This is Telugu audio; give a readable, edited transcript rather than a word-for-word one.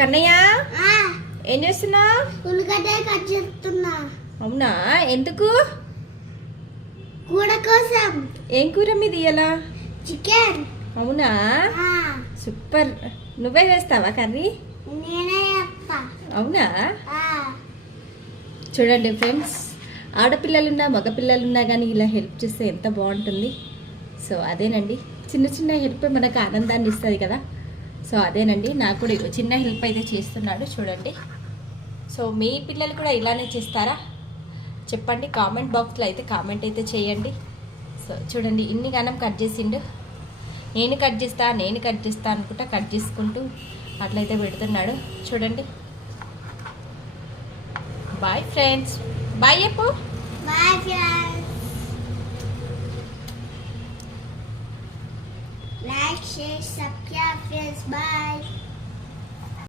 కన్నయ్య ఏం చేస్తున్నావు? ఉల్లిగడ్డ కట్ చేస్తున్నా. అవునా, ఎందుకు? కూర కోసం. ఏం కూర మీది ఇలా? చికెన్. అవునా, సూపర్. నువ్వే వేస్తావా కర్రీ? నేనే చేస్తా. అవునా, చూడండి ఫ్రెండ్స్, ఆడపిల్లలున్నా మగపిల్లలున్నా కానీ ఇలా హెల్ప్ చేస్తే ఎంత బాగుంటుంది. సో అదేనండి, చిన్న చిన్న హెల్ప్ మనకు ఆనందాన్ని ఇస్తుంది కదా. సో అదేనండి, నాకు కూడా చిన్న హెల్ప్ అయితే చేస్తున్నాడు చూడండి. సో మీ పిల్లలు కూడా ఇలానే చేస్తారా చెప్పండి, కామెంట్ బాక్స్లో అయితే కామెంట్ అయితే చేయండి. సో చూడండి, ఇన్ని గానం కట్ చేసిండు. నేను కట్ చేస్తా అనుకుంటా కట్ చేసుకుంటూ అట్లయితే పెడుతున్నాడు చూడండి. బాయ్ ఫ్రెండ్స్, బాయ్ చెప్పు. Bye friends. Like, share, subscribe friends. Bye.